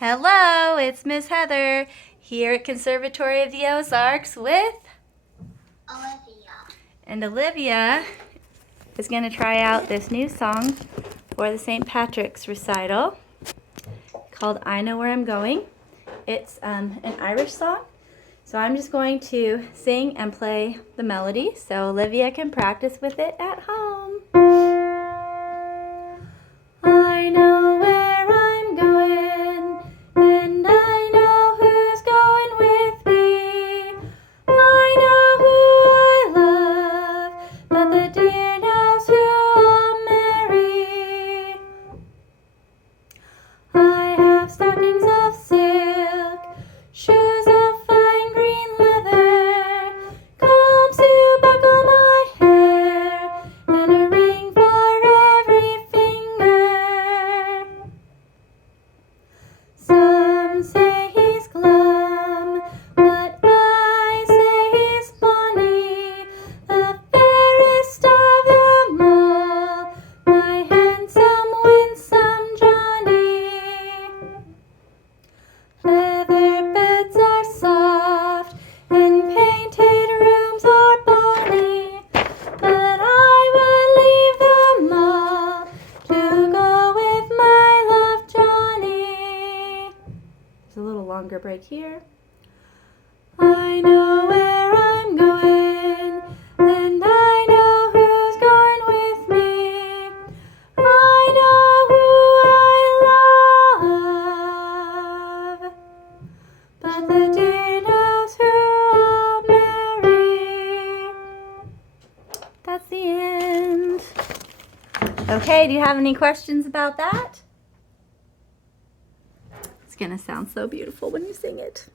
Hello, it's Miss Heather here at Conservatory of the Ozarks with Olivia. And Olivia is going to try out this new song for the St. Patrick's recital called I Know Where I'm Going. It's an Irish song, so I'm just going to sing and play the melody so Olivia can practice with it at home. I know where I'm going, and I know who's going with me. I know who I love, but the dear knows who I'll marry. I have stockings of silk, shoes of fine green leather, combs to buckle my hair, and a ring for every finger. Some say he's glum, but I say he's bonny, the fairest of them all, my handsome, winsome Johnny. Leather beds are soft, and painted rooms are bonny, but I would leave them all to go with my love Johnny. There's a little longer break here. I know where I'm going, and I know who's going with me. I know who I love, but the dear knows who I'll marry. That's the end. Okay, do you have any questions about that? It's gonna sound so beautiful when you sing it.